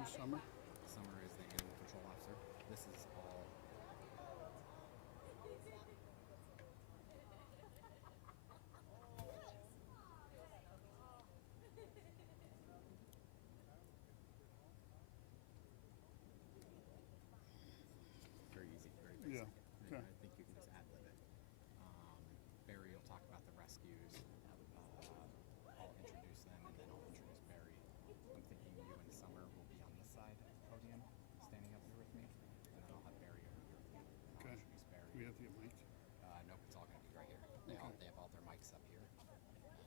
Who's Summer? Summer is the animal control officer. This is all. Very easy, very basic. Yeah. Okay. I think you can just ad lib it. Barry will talk about the rescues. I'll introduce them, and then I'll introduce Barry. I'm thinking you and Summer will be on this side of the podium, standing up here with me, and then I'll have Barry over here with me. I'll Okay. introduce Barry. Do we have to get mic? Nope, it's all going to be right here. Okay. They have all their mics up here. Just go from Okay. there.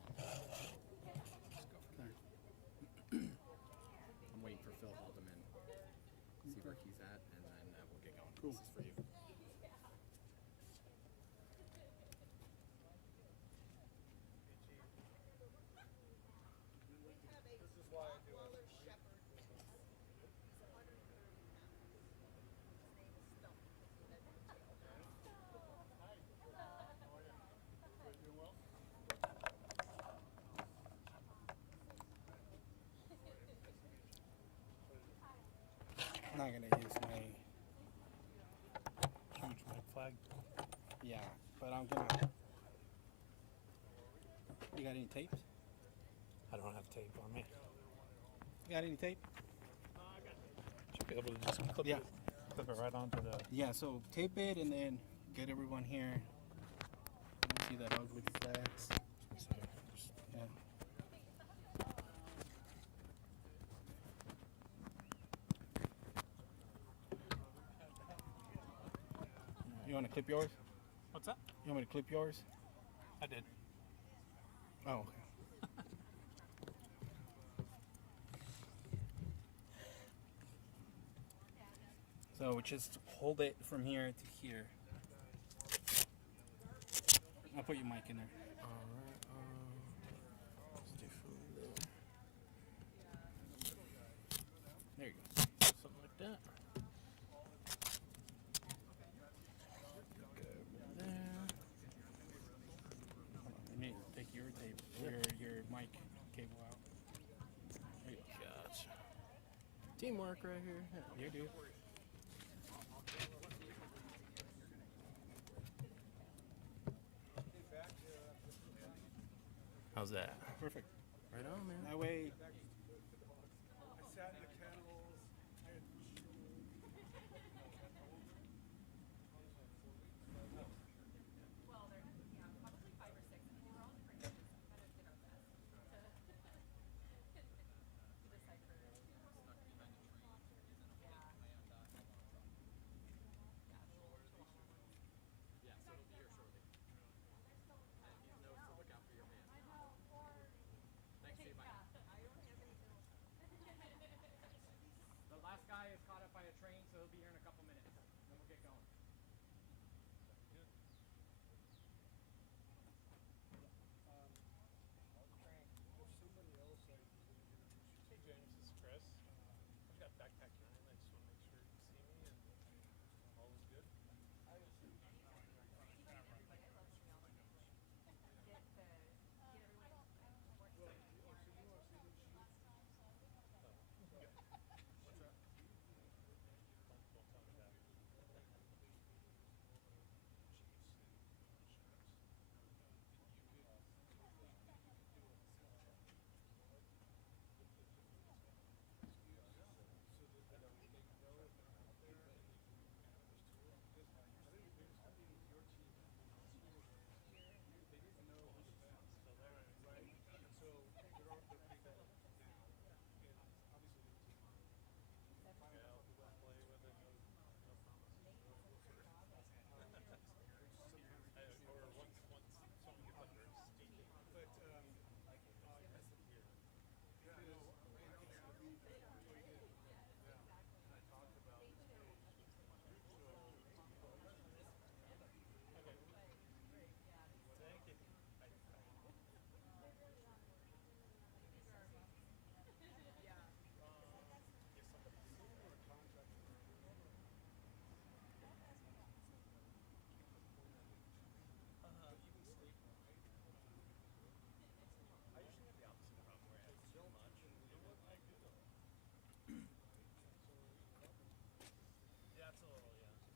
I'm waiting for Phil Haldeman. See where he's at, and then we'll get going. Cool. This is for you. I'm not gonna use my Huge mic flag. yeah, but I'm gonna. You got any tape? I don't have tape on me. You got any tape? Should be able to just clip Yeah. clip it right onto the. Yeah. So tape it and then get everyone here. See that ugly flags? Yeah. You want to clip yours? What's that? You want me to clip yours? I did. Oh, okay. So just hold it from here to here. I'll put your mic in there. Alright, let's do food. There you go. Something like that. Go over there. Hold on, you need to take your tape, your mic cable out. There you go. Gotcha. Teamwork right here. You do. How's that? Perfect. Right on, man. That way.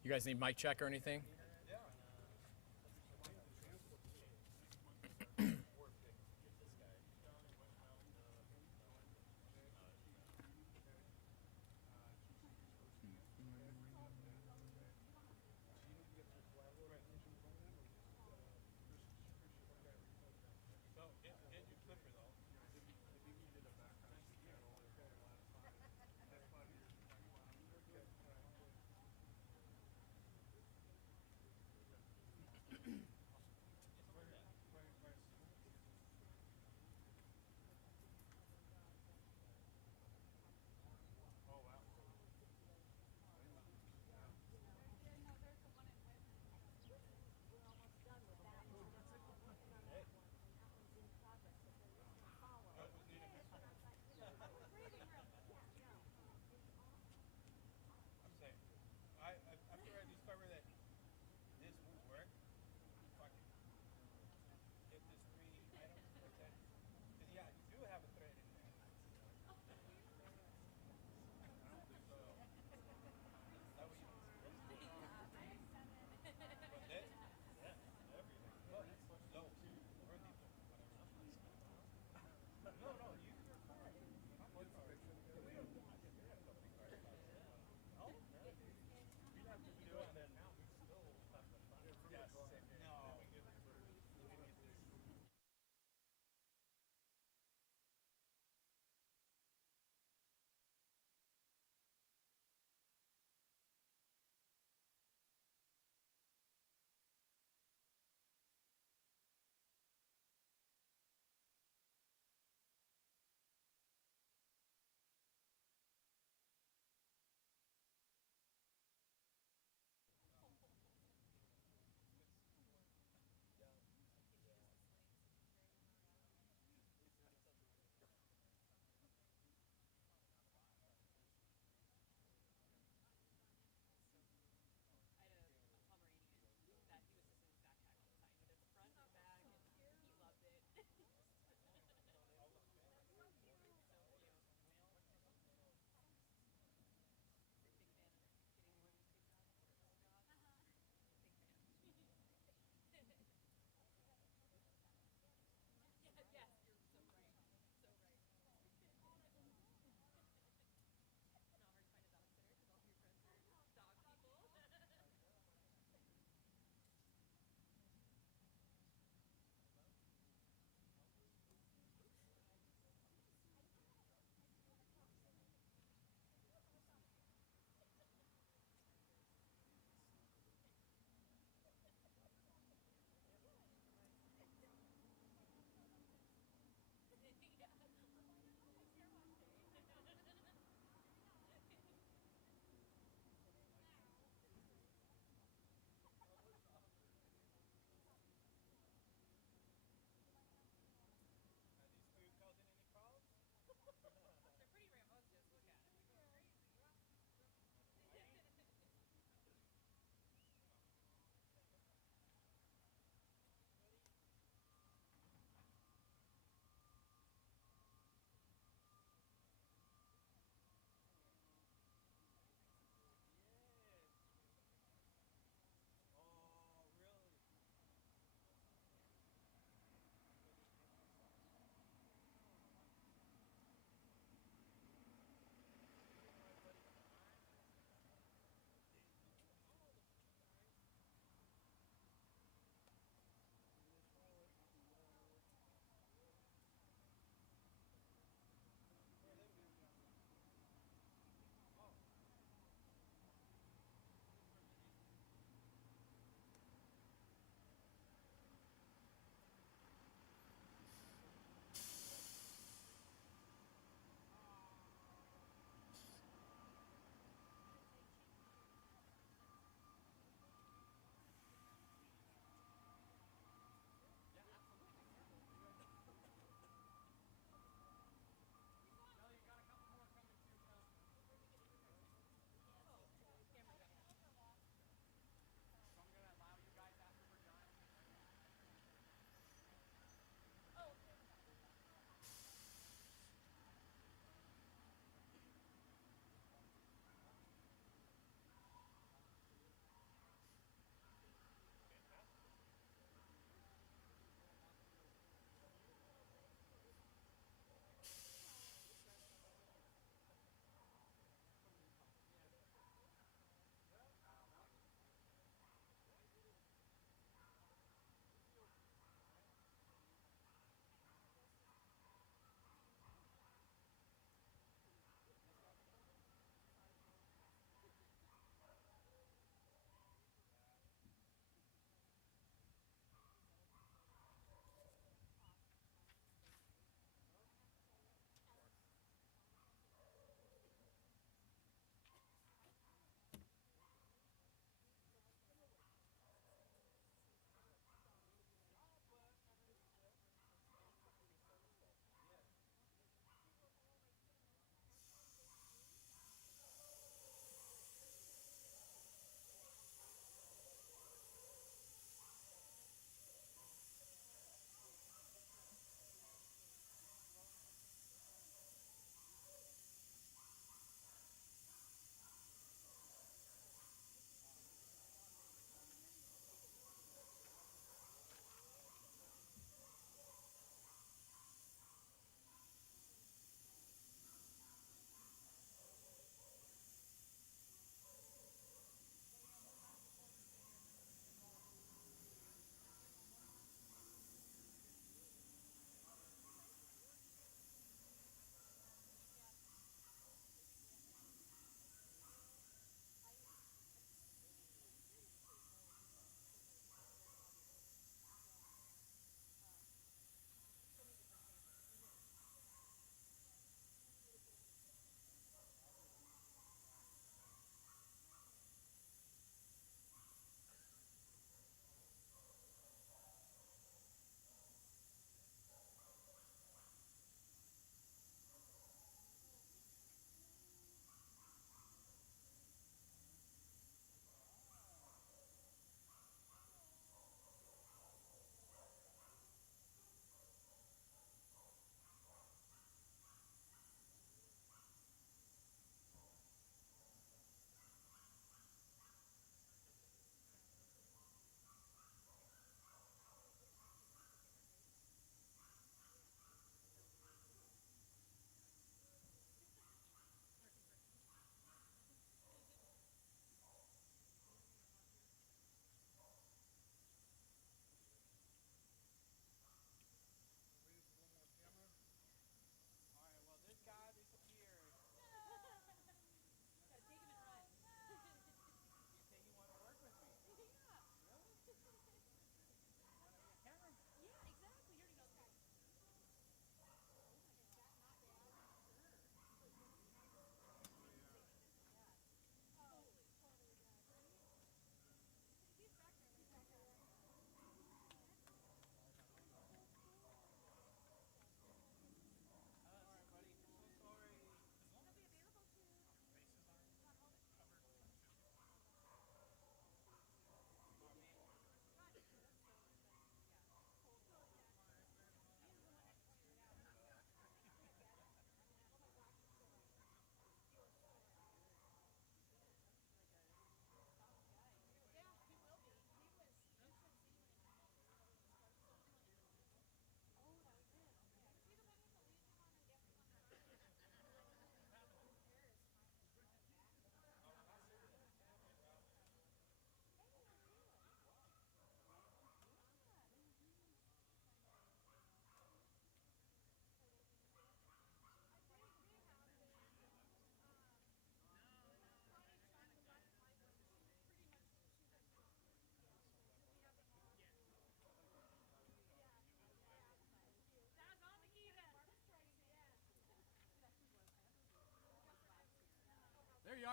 You guys need mic check or anything?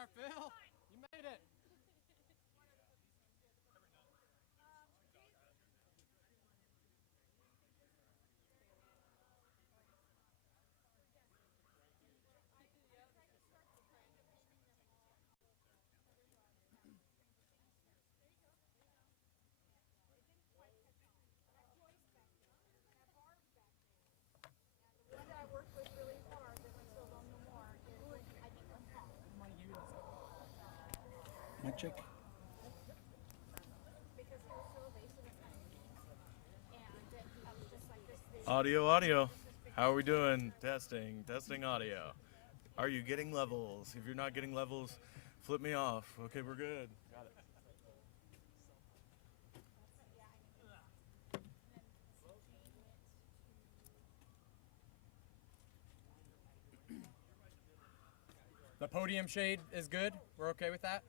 are, Phil. You made it. Mic check. Audio. How are we doing? Testing audio. Are you getting levels? If you're not getting levels, flip me off. Okay, we're good. Got it. The podium shade is good. We're okay with that?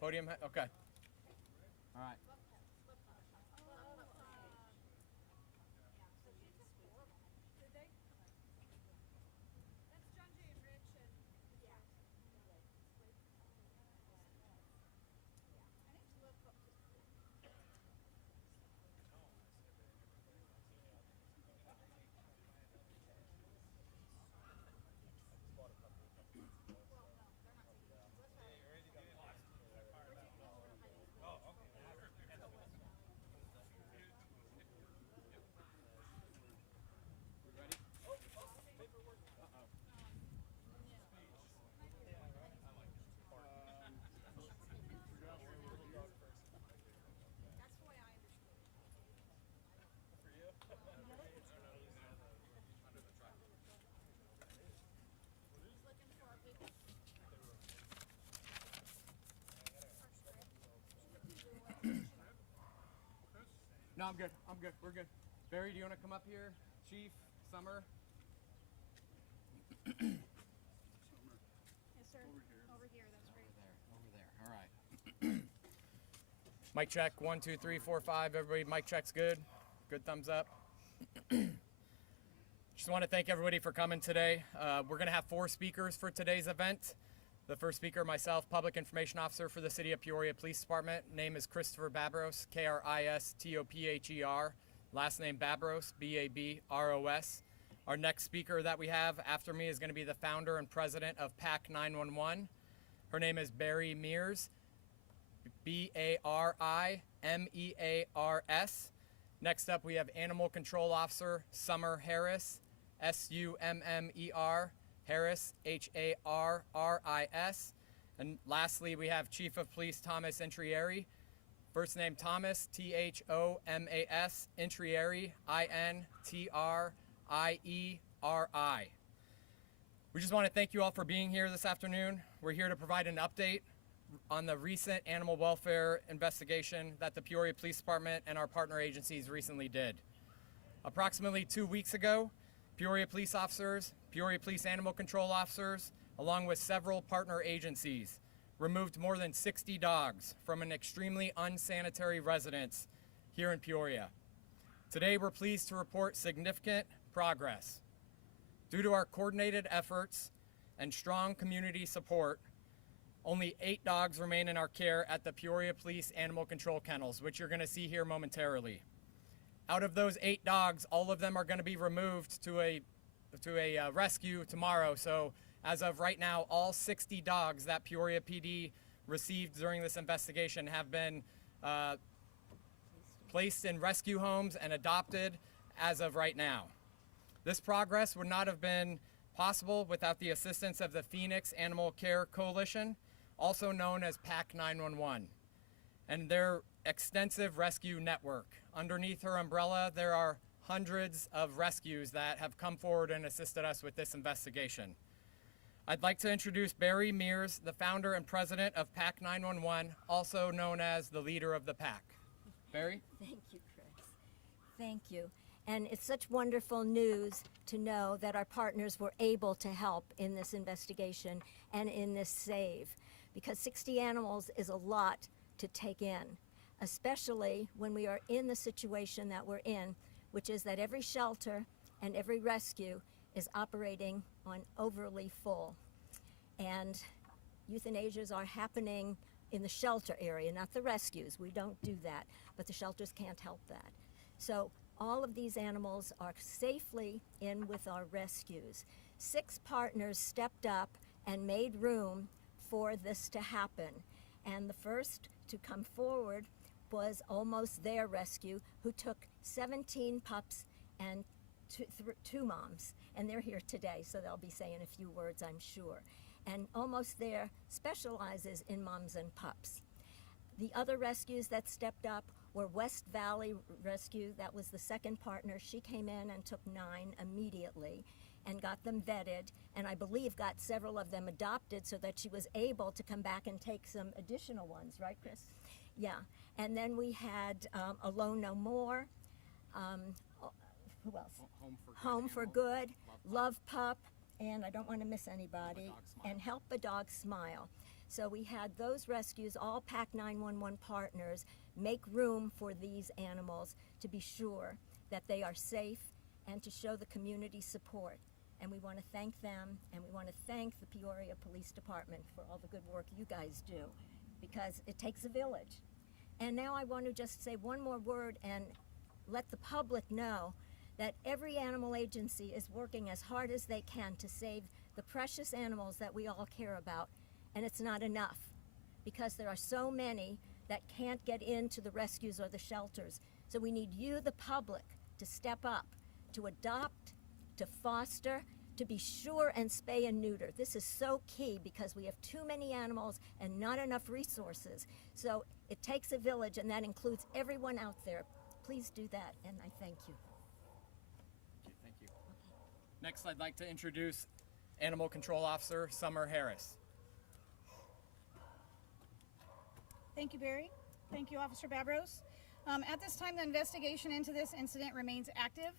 Podium, okay. All right. No, I'm good. We're good. Barry, do you want to come up here? Chief, Summer? Yes, sir. Over here, that's great. Over there. All right. Mic check. 1, 2, 3, 4, 5. Everybody, mic check's good. Good thumbs up. Just want to thank everybody for coming today. We're going to have 4 speakers for today's event. The first speaker, myself, Public Information Officer for the City of Peoria Police Department. Name is Christopher Babros, Kristopher. Last name Babros, Babros. Our next speaker that we have after me is going to be the founder and president of PAC 911. Her name is Barry Mears, Barimears. Next up, we have Animal Control Officer Summer Harris, Summer Harris, Harris. And lastly, we have Chief of Police Thomas Intrieri. First name Thomas, Thomas, Intrieri, Intrieri. We just want to thank you all for being here this afternoon. We're here to provide an update on the recent animal welfare investigation that the Peoria Police Department and our partner agencies recently did. Approximately 2 weeks ago, Peoria police officers, Peoria Police Animal Control officers, along with several partner agencies, removed more than 60 dogs from an extremely unsanitary residence here in Peoria. Today, we're pleased to report significant progress. Due to our coordinated efforts and strong community support, only 8 dogs remain in our care at the Peoria Police Animal Control Kennels, which you're going to see here momentarily. Out of those 8 dogs, all of them are going to be removed to a rescue tomorrow. So as of right now, all 60 dogs that Peoria PD received during this investigation have been placed in rescue homes and adopted as of right now. This progress would not have been possible without the assistance of the Phoenix Animal Care Coalition, also known as PAC 911, and their extensive rescue network. Underneath her umbrella, there are hundreds of rescues that have come forward and assisted us with this investigation. I'd like to introduce Barry Mears, the founder and president of PAC 911, also known as the leader of the PAC. Barry? Thank you, Chris. Thank you. And it's such wonderful news to know that our partners were able to help in this investigation and in this save, because 60 animals is a lot to take in, especially when we are in the situation that we're in, which is that every shelter and every rescue is operating on overly full. And euthanasias are happening in the shelter area, not the rescues. We don't do that, but the shelters can't help that. So all of these animals are safely in with our rescues. 6 partners stepped up and made room for this to happen. And the first to come forward was Almost There Rescue, who took 17 pups and two moms. And they're here today, so they'll be saying a few words, I'm sure. And Almost There specializes in moms and pups. The other rescues that stepped up were West Valley Rescue. That was the second partner. She came in and took 9 immediately and got them vetted, and I believe got several of them adopted so that she was able to come back and take some additional ones, right, Chris? Yeah. And then we had Alone No More. Who else? Home for Good, Love Pup, and I don't want to miss anybody, and Help a Dog Smile. So we had those rescues, all PAC 911 partners, make room for these animals to be sure that they are safe and to show the community support. And we want to thank them, and we want to thank the Peoria Police Department for all the good work you guys do, because it takes a village. And now I want to just say one more word and let the public know that every animal agency is working as hard as they can to save the precious animals that we all care about. And it's not enough, because there are so many that can't get into the rescues or the shelters. So we need you, the public, to step up, to adopt, to foster, to be sure and spay and neuter. This is so key because we have too many animals and not enough resources. So it takes a village, and that includes everyone out there. Please do that, and I thank you. Thank you. Next, I'd like to introduce Animal Control Officer Summer Harris. Thank you, Barry. Thank you, Officer Babros. At this time, the investigation into this incident remains active.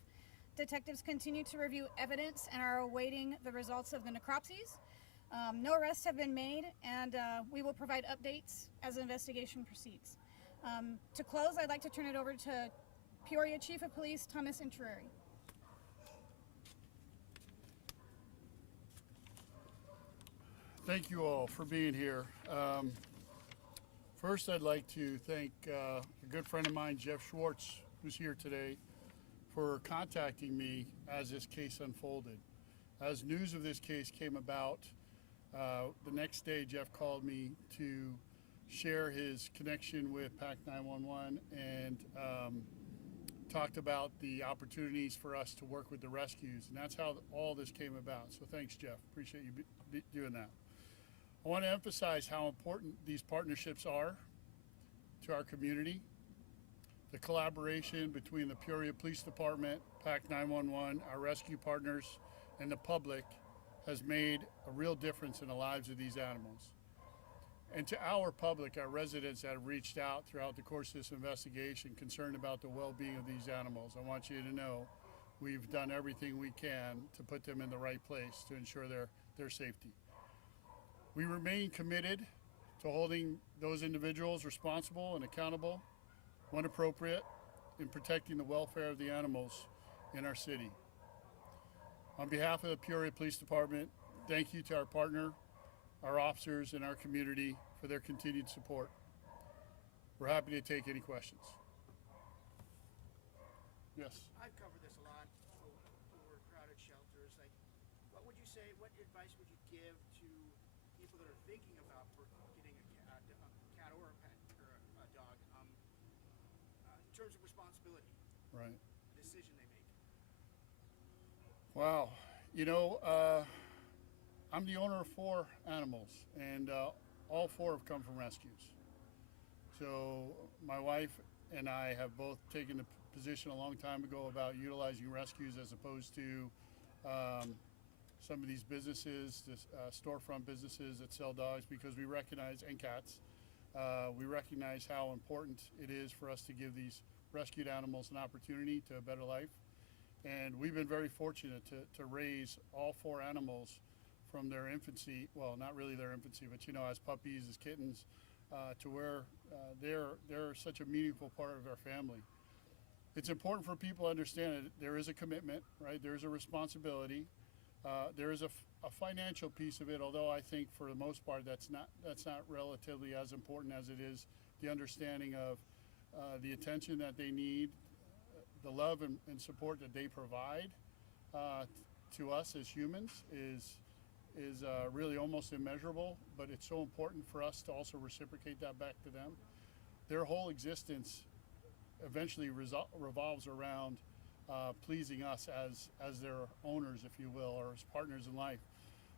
Detectives continue to review evidence and are awaiting the results of the necropsies. No arrests have been made, and we will provide updates as the investigation proceeds. To close, I'd like to turn it over to Peoria Chief of Police Thomas Intereri. Thank you all for being here. First, I'd like to thank a good friend of mine, Jeff Schwartz, who's here today, for contacting me as this case unfolded. As news of this case came about, the next day Jeff called me to share his connection with PAC 911 and talked about the opportunities for us to work with the rescues, and that's how all this came about. So thanks, Jeff. Appreciate you doing that. I want to emphasize how important these partnerships are to our community. The collaboration between the Peoria Police Department, PAC 911, our rescue partners, and the public has made a real difference in the lives of these animals. And to our public, our residents that have reached out throughout the course of this investigation concerned about the well-being of these animals, I want you to know we've done everything we can to put them in the right place to ensure their safety. We remain committed to holding those individuals responsible and accountable when appropriate in protecting the welfare of the animals in our city. On behalf of the Peoria Police Department, thank you to our partner, our officers, and our community for their continued support. We're happy to take any questions. Yes. I've covered this a lot over crowded shelters. Like, what would you say? What advice would you give to people that are thinking about getting a cat or a pet or a dog in terms of responsibility? Right. The decision they make. Wow. You know, I'm the owner of 4 animals, and all 4 have come from rescues. So my wife and I have both taken the position a long time ago about utilizing rescues as opposed to some of these businesses, storefront businesses that sell dogs, because we recognize, and cats, we recognize how important it is for us to give these rescued animals an opportunity to a better life. And we've been very fortunate to raise all 4 animals from their infancy, well, not really their infancy, but you know, as puppies, as kittens, to where they're such a meaningful part of our family. It's important for people to understand that there is a commitment, right? There is a responsibility. There is a financial piece of it, although I think for the most part that's not relatively as important as it is the understanding of the attention that they need, the love and support that they provide to us as humans is really almost immeasurable. But it's so important for us to also reciprocate that back to them. Their whole existence eventually revolves around pleasing us as their owners, if you will, or as partners in life.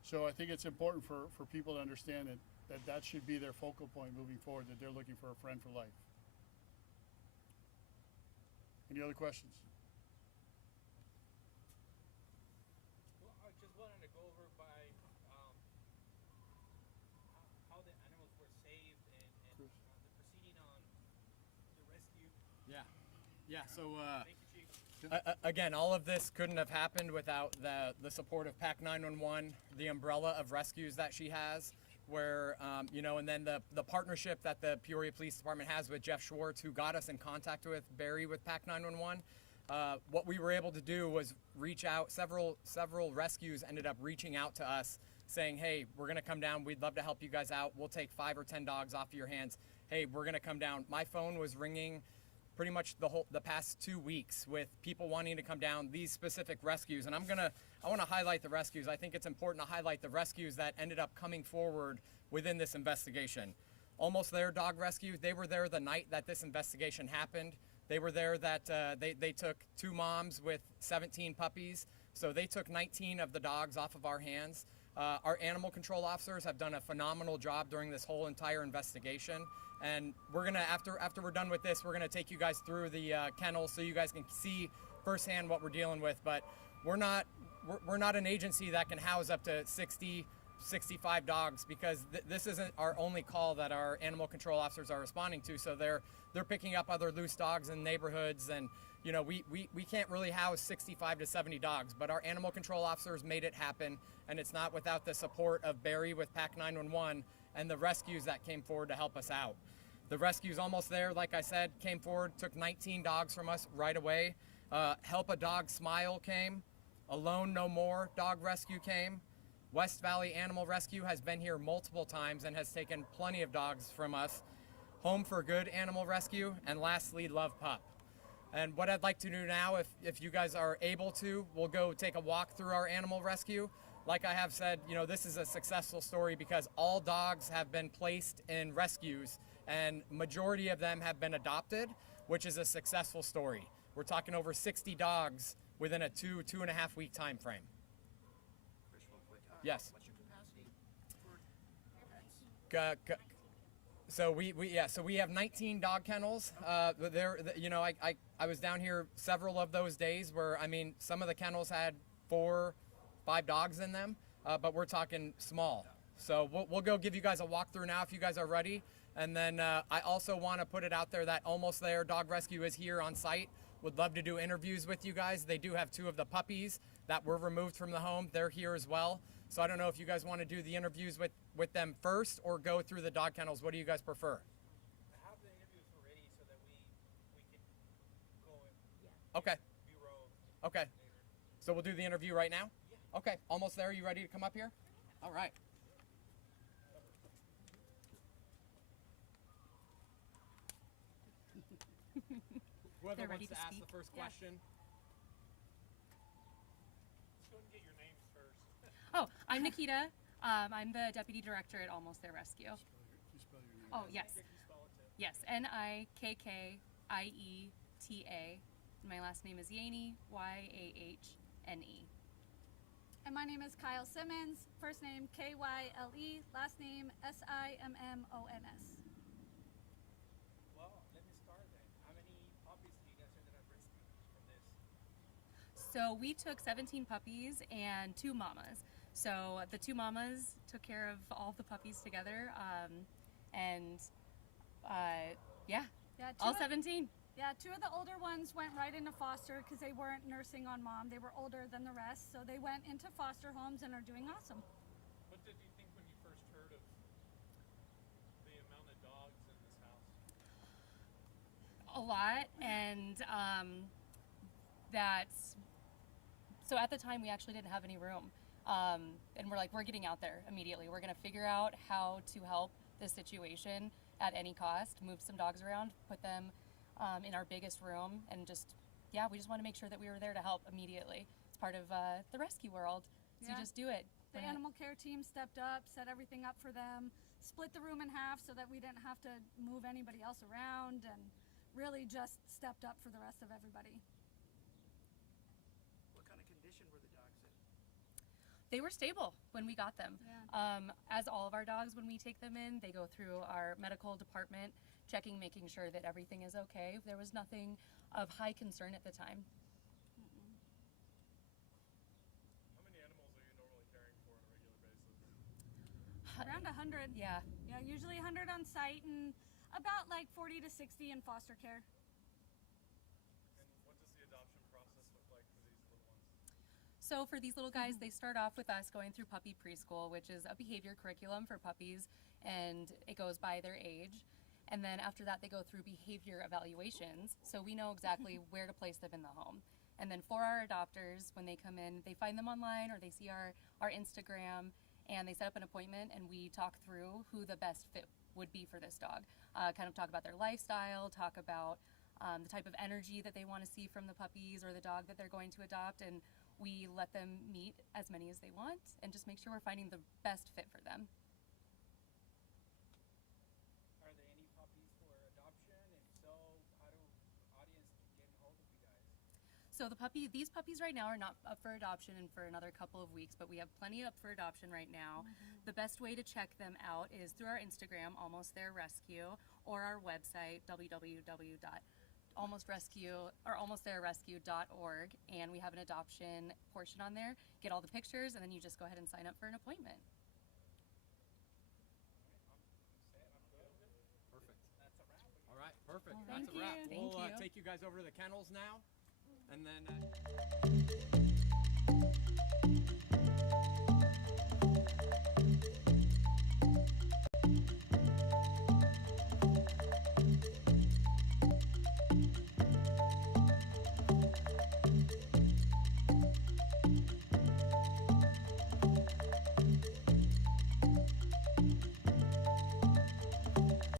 So I think it's important for people to understand that should be their focal point moving forward, that they're looking for a friend for life. Any other questions? Well, I just wanted to go over by how the animals were saved and the proceeding on the rescue. Yeah. So Thank you, Chief. again, all of this couldn't have happened without the support of PAC 911, the umbrella of rescues that she has, where and then the partnership that the Peoria Police Department has with Jeff Schwartz, who got us in contact with Barry with PAC 911. What we were able to do was reach out. Several rescues ended up reaching out to us, saying, "Hey, we're gonna come down. We'd love to help you guys out. We'll take 5 or 10 dogs off of your hands. Hey, we're gonna come down." My phone was ringing pretty much the past 2 weeks with people wanting to come down, these specific rescues. And I want to highlight the rescues. I think it's important to highlight the rescues that ended up coming forward within this investigation. Almost There Dog Rescue, they were there the night that this investigation happened. They were there that they took 2 moms with 17 puppies. So they took 19 of the dogs off of our hands. Our animal control officers have done a phenomenal job during this whole entire investigation. And we're gonna, after we're done with this, we're gonna take you guys through the kennels so you guys can see firsthand what we're dealing with. But we're not an agency that can house up to 60, 65 dogs, because this isn't our only call that our animal control officers are responding to. So they're picking up other loose dogs in neighborhoods, and we can't really house 65 to 70 dogs, but our animal control officers made it happen, and it's not without the support of Barry with PAC 911 and the rescues that came forward to help us out. The rescues Almost There, like I said, came forward, took 19 dogs from us right away. Help a Dog Smile came. Alone No More Dog Rescue came. West Valley Animal Rescue has been here multiple times and has taken plenty of dogs from us. Home for Good Animal Rescue, and lastly, Love Pup. And what I'd like to do now, if you guys are able to, we'll go take a walk through our animal rescue. Like I have said, this is a successful story because all dogs have been placed in rescues, and majority of them have been adopted, which is a successful story. We're talking over 60 dogs within a 2.5 week time frame. Chris, real quick. Yes. What's your capacity for pets? So we have 19 dog kennels. I was down here several of those days where, some of the kennels had 4, 5 dogs in them, but we're talking small. So we'll go give you guys a walkthrough now if you guys are ready. And then I also want to put it out there that Almost There Dog Rescue is here on site. Would love to do interviews with you guys. They do have 2 of the puppies that were removed from the home. They're here as well. So I don't know if you guys want to do the interviews with them first or go through the dog kennels. What do you guys prefer? I have the interviews already so that we can go and Okay. B-roll Okay. later. So we'll do the interview right now? Yeah. Okay. Almost There. You ready to come up here? All right. Whoever They're wants ready to to ask speak. the first Yeah. question. Let's go and get your names first. Oh, I'm Nikita. I'm the deputy director at Almost There Rescue. Can you spell your name? Oh, yes. Can you spell it too? Yes, Nikkieta. My last name is Yahne, Yahne. And my name is Kyle Simmons. First name Kyle, last name Simmons. Well, let me start then. How many puppies do you guys ended up rescuing from this? So we took 17 puppies and 2 mamas. So the 2 mamas took care of all the puppies together, Yeah, all 17. Yeah, 2 of the older ones went right into foster because they weren't nursing on mom. They were older than the rest, so they went into foster homes and are doing awesome. What did you think when you first heard of the amount of dogs in this house? A lot, and so at the time we actually didn't have any room. And we're like, we're getting out there immediately. We're going to figure out how to help this situation at any cost, move some dogs around, put them in our biggest room, and just, yeah, we just want to make sure that we were there to help immediately. It's part of the rescue world. So you just do it. The animal care team stepped up, set everything up for them, split the room in half so that we didn't have to move anybody else around, and really just stepped up for the rest of everybody. What kind of condition were the dogs in? They were stable when we got them. Yeah. As all of our dogs, when we take them in, they go through our medical department, checking, making sure that everything is okay. There was nothing of high concern at the time. How many animals are you normally caring for on a regular basis? Around 100. Yeah. Yeah, usually 100 on site and about like 40 to 60 in foster care. And what does the adoption process look like for these little ones? So for these little guys, they start off with us going through puppy preschool, which is a behavior curriculum for puppies, and it goes by their age. And then after that, they go through behavior evaluations, so we know exactly where to place them in the home. And then for our adopters, when they come in, they find them online or they see our Instagram, and they set up an appointment, and we talk through who the best fit would be for this dog. Kind of talk about their lifestyle, talk about the type of energy that they want to see from the puppies or the dog that they're going to adopt, and we let them meet as many as they want and just make sure we're finding the best fit for them. Are there any puppies for adoption? If so, how do audience get in hold of you guys? So these puppies right now are not up for adoption and for another couple of weeks, but we have plenty up for adoption right now. The best way to check them out is through our Instagram, Almost There Rescue, or our website, almosttherescue.org, and we have an adoption portion on there. Get all the pictures, and then you just go ahead and sign up for an appointment. Perfect. That's a wrap. All right, perfect. Thank That's a wrap. you. Thank We'll you. take you guys over to the kennels now.